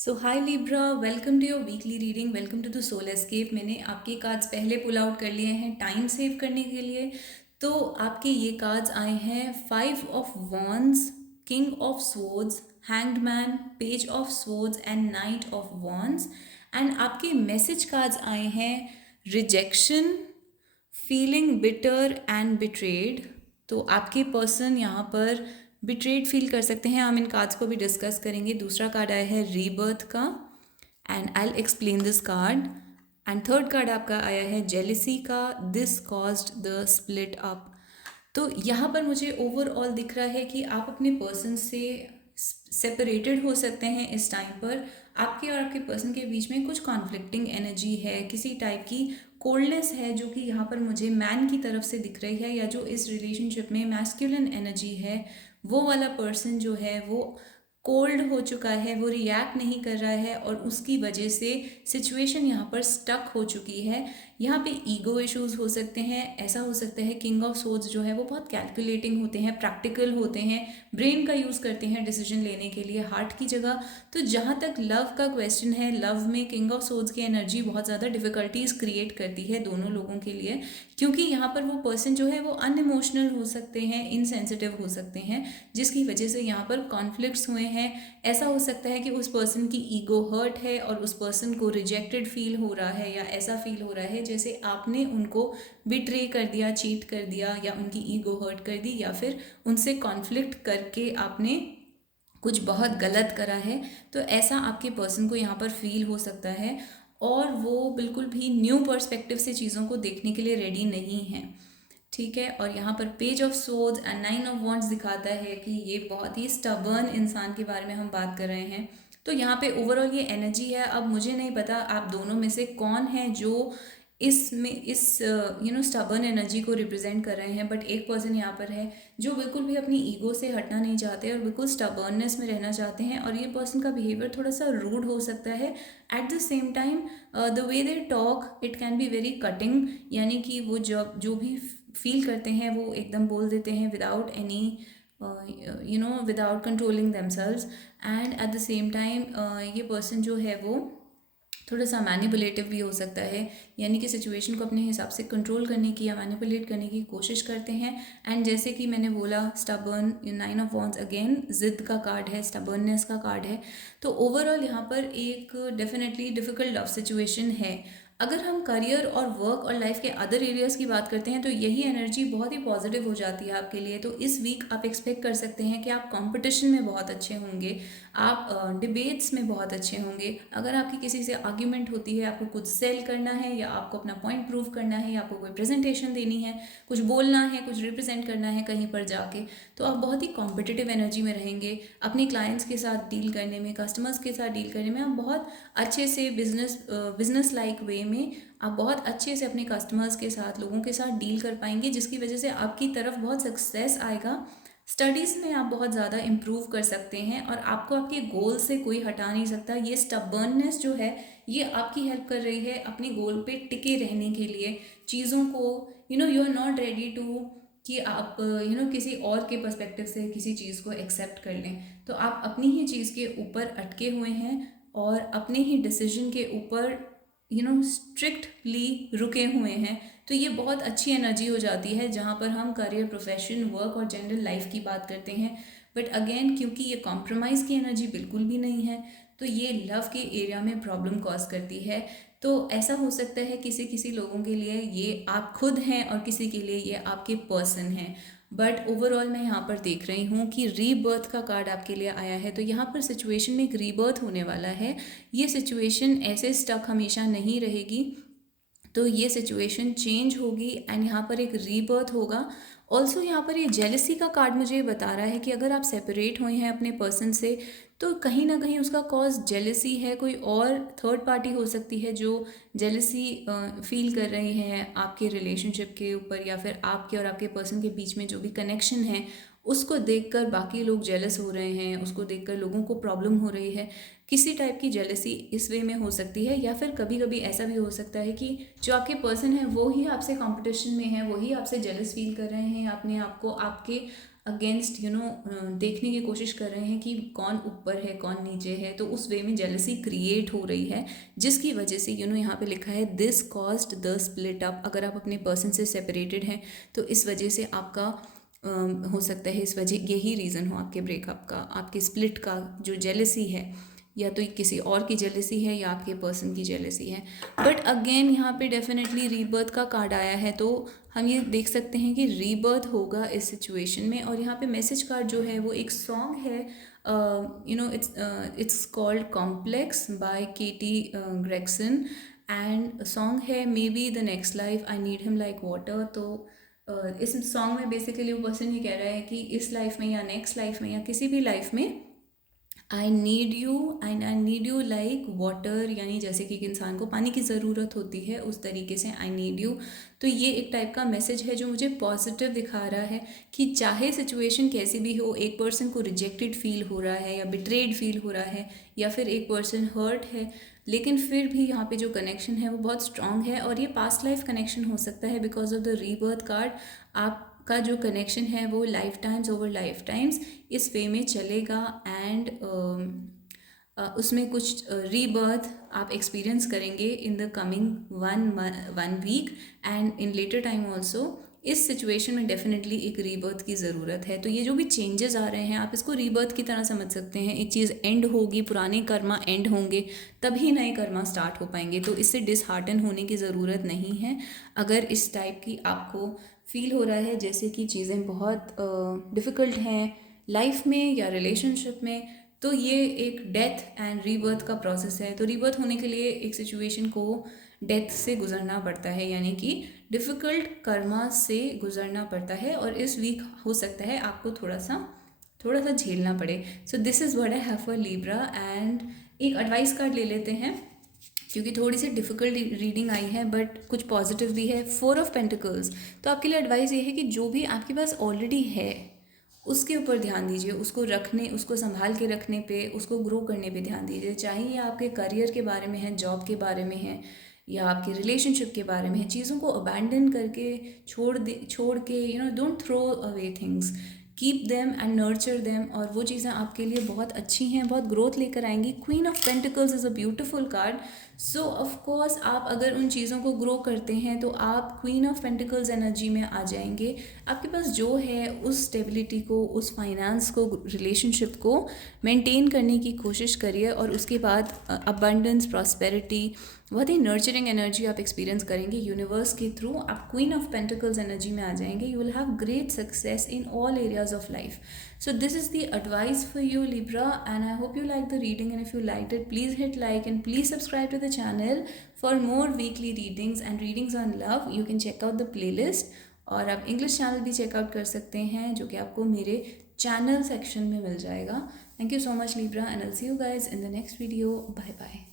So hi Libra, welcome to your weekly reading. Welcome to the Soul Escape. मैंने आपके cards पहले pull out कर लिए हैं टाइम सेव करने के लिए। तो आपके ये कार्ड्स आए हैं 5 of wands, king of swords, hanged man, page of swords and night of wands. And आपके मैसेज कार्ड्स आए हैं rejection, feeling bitter and betrayed. तो आपके पर्सन यहाँ पर बिट्रेड फील कर सकते हैं। हम इन कार्ड्स को भी डिस्कस करेंगे। दूसरा कार्ड आया है रीबर्थ का, and I will explain this card. And third card आपका आया है जेलिसी का, this caused the split up. तो यहाँ पर मुझे ओवरऑल दिख रहा है कि आप अपने पर्सन से सेपरेटेड हो सकते हैं इस टाइम पर। आपके और आपके पर्सन के बीच में कुछ कॉन्फ्लिक्टिंग एनर्जी है, किसी टाइप की कोल्डनेस है जो कि यहाँ पर मुझे मैन की तरफ से दिख रही है, या जो इस रिलेशनशिप में मैस्कुलिन एनर्जी है वो वाला पर्सन जो है वो कोल्ड हो चुका है, वो रिएक्ट नहीं कर रहा है और उसकी वजह से सिचुएशन यहाँ पर स्टक हो चुकी है। यहाँ पे ईगो इश्यूज हो सकते हैं। ऐसा हो सकता है किंग ऑफ सोर्ड्स जो है वो बहुत कैलकुलेटिंग होते हैं, प्रैक्टिकल होते हैं, ब्रेन का यूज़ करते हैं डिसीजन लेने के लिए हार्ट की जगह। तो जहाँ तक लव का क्वेश्चन है, लव में किंग ऑफ सोर्ड्स की एनर्जी बहुत ज़्यादा डिफ़िकल्टीज क्रिएट करती है दोनों लोगों के लिए, क्योंकि यहाँ पर वो पर्सन जो है वो अनइमोशनल हो सकते हैं, इनसेंसिटिव हो सकते हैं, जिसकी वजह से यहाँ पर कॉन्फ्लिक्ट्स हुए हैं। ऐसा हो सकता है कि उस पर्सन की ईगो हर्ट है और उस पर्सन को रिजेक्टेड फील हो रहा है, या ऐसा फील हो रहा है जैसे आपने उनको बिट्रे कर दिया, चीट कर दिया, या उनकी ईगो हर्ट कर दी, या फिर उनसे कॉन्फ्लिक्ट करके आपने कुछ बहुत गलत करा है। तो ऐसा आपके पर्सन को यहाँ पर फील हो सकता है, और वो बिल्कुल भी न्यू पर्सपेक्टिव से चीज़ों को देखने के लिए रेडी नहीं है। ठीक है। और यहाँ पर page of swords and 9 of wands दिखाता है कि ये बहुत ही स्टबर्न इंसान के बारे में हम बात कर रहे हैं। तो यहाँ पे ओवरऑल ये एनर्जी है। अब मुझे नहीं पता आप दोनों में से कौन है जो इसमें इस स्टबर्न एनर्जी को रिप्रेजेंट कर रहे हैं, बट एक पर्सन यहाँ पर है जो बिल्कुल भी अपनी ईगो से हटना नहीं चाहते और बिल्कुल स्टबर्ननेस में रहना चाहते हैं, और ये पर्सन का बिहेवियर थोड़ा सा रूड हो सकता है। At the same time the way they talk it can be very cutting, यानी कि वो जो भी फील करते हैं वो एकदम बोल देते हैं without any without controlling themselves. And at the same time ये पर्सन जो है वो थोड़ा सा मैनिपुलेटिव भी हो सकता है, यानी कि सिचुएशन को अपने हिसाब से कंट्रोल करने की या मैनिपुलेट करने की कोशिश करते हैं। एंड जैसे कि मैंने बोला, स्टबर्न, 9 ऑफ वॉन्ड्स अगेन जिद का कार्ड है, स्टबर्ननेस का कार्ड है। तो ओवरऑल यहाँ पर एक डेफिनेटली डिफ़िकल्ट लव सिचुएशन है। अगर हम करियर और वर्क और लाइफ के अदर एरियाज़ की बात करते हैं तो यही एनर्जी बहुत ही पॉजिटिव हो जाती है आपके लिए। तो इस वीक आप एक्सपेक्ट कर सकते हैं कि आप कंपटीशन में बहुत अच्छे होंगे, आप डिबेट्स में बहुत अच्छे होंगे। अगर आपकी किसी से आर्ग्यूमेंट होती है, आपको कुछ सेल करना है या आपको अपना पॉइंट प्रूव करना है या आपको कोई प्रेजेंटेशन देनी है, कुछ बोलना है, कुछ रिप्रेजेंट करना है कहीं पर जाके, तो आप बहुत ही कॉम्पिटिटिव एनर्जी में रहेंगे। अपने क्लाइंट्स के साथ डील करने में, कस्टमर्स के साथ डील करने में आप बहुत अच्छे से बिजनेस लाइक वे में आप बहुत अच्छे से अपने कस्टमर्स के साथ, लोगों के साथ डील कर पाएंगे, जिसकी वजह से आपकी तरफ बहुत सक्सेस आएगा। स्टडीज़ में आप बहुत ज़्यादा इम्प्रूव कर सकते हैं और आपको आपके गोल से कोई हटा नहीं सकता। ये स्टबर्ननेस जो है ये आपकी हेल्प कर रही है अपने गोल पे टिके रहने के लिए। चीज़ों को you are not ready to कि आप किसी और के पर्सपेक्टिव से किसी चीज़ को एक्सेप्ट कर लें। तो आप अपनी ही चीज़ के ऊपर अटके हुए हैं और अपने ही डिसीजन के ऊपर स्ट्रिक्टली रुके हुए हैं। तो ये बहुत अच्छी एनर्जी हो जाती है जहाँ पर हम करियर, प्रोफेशन, वर्क और जनरल लाइफ की बात करते हैं। बट अगेन, क्योंकि ये कॉम्प्रोमाइज़ की एनर्जी बिल्कुल भी नहीं है, तो ये लव के एरिया में प्रॉब्लम कॉज करती है। तो ऐसा हो सकता है किसी किसी लोगों के लिए ये आप खुद हैं और किसी के लिए ये आपके पर्सन हैं। बट ओवरऑल मैं यहाँ पर देख रही हूँ कि रीबर्थ का कार्ड आपके लिए आया है। तो यहाँ पर सिचुएशन में एक रीबर्थ होने वाला है। ये सिचुएशन ऐसे स्टक हमेशा नहीं रहेगी, तो ये सिचुएशन चेंज होगी एंड यहाँ पर एक रीबर्थ होगा। ऑल्सो यहाँ पर ये जेलसी का कार्ड मुझे ये बता रहा है कि अगर आप सेपरेट हुए हैं अपने पर्सन से, तो कहीं ना कहीं उसका कॉज जेलसी है। कोई और थर्ड पार्टी हो सकती है जो जेलसी फील कर रही है आपके रिलेशनशिप के ऊपर, या फिर आपके और आपके पर्सन के बीच में जो भी कनेक्शन है उसको देखकर बाकी लोग जेलस हो रहे हैं, उसको देखकर लोगों को प्रॉब्लम हो रही है। किसी टाइप की जेलसी इस वे में हो सकती है, या फिर कभी कभी ऐसा भी हो सकता है कि जो आपके पर्सन है वो ही आपसे कंपटीशन में है, वही आपसे जेलस फील कर रहे हैं, अपने आप को आपके अगेंस्ट देखने की कोशिश कर रहे हैं कि कौन ऊपर है कौन नीचे है, तो उस वे में जेलसी क्रिएट हो रही है, जिसकी वजह से यहाँ पे लिखा है this caused the split up. अगर आप अपने पर्सन से सेपरेटेड हैं तो इस वजह से आपका हो सकता है, इस वजह यही रीज़न हो आपके ब्रेकअप का, आपके स्प्लिट का। जो जेलसी है या तो किसी और की जेलसी है या आपके पर्सन की जेलसी है। बट अगेन यहाँ पे डेफिनेटली रीबर्थ का कार्ड आया है, तो हम ये देख सकते हैं कि रीबर्थ होगा इस सिचुएशन में। और यहाँ पे मैसेज कार्ड जो है वो एक सॉन्ग है, it's called complex by KT Gregson, and song है may be the next life I need him like water. तो इस सॉन्ग में बेसिकली वो पर्सन ये कह रहा है कि इस लाइफ में या नेक्स्ट लाइफ में या किसी भी लाइफ में I need you and I need you like water, यानी जैसे कि एक इंसान को पानी की ज़रूरत होती है उस तरीके से आई नीड यू। तो ये एक टाइप का मैसेज है जो मुझे पॉजिटिव दिखा रहा है कि चाहे सिचुएशन कैसी भी हो, एक पर्सन को रिजेक्टेड फील हो रहा है या बिट्रेड फील हो रहा है या फिर एक पर्सन हर्ट है, लेकिन फिर भी यहाँ पे जो कनेक्शन है वो बहुत स्ट्रांग है। और ये पास्ट लाइफ कनेक्शन हो सकता है because of the rebirth card. आपका जो कनेक्शन है वो life times over life times इस वे में चलेगा, एंड उसमें कुछ रीबर्थ आप एक्सपीरियंस करेंगे in the coming one week and in later time also. इस सिचुएशन में डेफिनेटली एक रीबर्थ की ज़रूरत है। तो ये जो भी चेंजेस आ रहे हैं आप इसको रीबर्थ की तरह समझ सकते हैं। एक चीज़ एंड होगी, पुराने कर्मा एंड होंगे, तभी नए कर्मा स्टार्ट हो पाएंगे। तो इससे डिसहार्टन होने की ज़रूरत नहीं है। अगर इस टाइप की आपको फील हो रहा है जैसे कि चीज़ें बहुत डिफ़िकल्ट हैं लाइफ में या रिलेशनशिप में, तो ये एक डेथ एंड रीबर्थ का प्रोसेस है। तो रीबर्थ होने के लिए एक सिचुएशन को डेथ से गुजरना पड़ता है, यानी कि डिफ़िकल्ट कर्मा से गुजरना पड़ता है, और इस वीक हो सकता है आपको थोड़ा सा झेलना पड़े। So this is what I have for Libra. And एक एडवाइस कार्ड ले लेते हैं क्योंकि थोड़ी सी डिफ़िकल्ट रीडिंग आई है बट कुछ पॉजिटिव भी है। 4 ऑफ पेंटिकल्स। तो आपके लिए एडवाइस ये है कि जो भी आपके पास ऑलरेडी है उसके ऊपर ध्यान दीजिए, उसको रखने, उसको संभाल के रखने पे, उसको ग्रो करने पे ध्यान दीजिए। चाहे ये आपके करियर के बारे में है, जॉब के बारे में है या आपके रिलेशनशिप के बारे में है, चीज़ों को अबैंडन करके छोड़ के don't throw away things, keep them and nurture them, और वो चीज़ें आपके लिए बहुत अच्छी हैं, बहुत ग्रोथ लेकर आएंगी। Queen of pentacles is a beautiful card. So of course आप अगर उन चीज़ों को ग्रो करते हैं तो आप क्वीन ऑफ पेंटिकल्स एनर्जी में आ जाएंगे। आपके पास जो है उस स्टेबिलिटी को, उस फाइनेंस को, रिलेशनशिप को मेंटेन करने की कोशिश करिए, और उसके बाद अबंडेंस, प्रॉस्पेरिटी, बहुत ही नर्चरिंग एनर्जी आप एक्सपीरियंस करेंगे यूनिवर्स के थ्रू। आप क्वीन ऑफ पेंटिकल्स एनर्जी में आ जाएंगे। You will have great success in all areas of life. So this is the advice for you, Libra, and I hope you liked the reading, and if you liked it, please hit like and please subscribe to the channel for more weekly readings and readings on love. You can check out the playlist, और आप English channel भी checkout कर सकते हैं जो कि आपको मेरे चैनल सेक्शन में मिल जाएगा। Thank you so much, Libra, and I'll see you guys in the next video. Bye bye.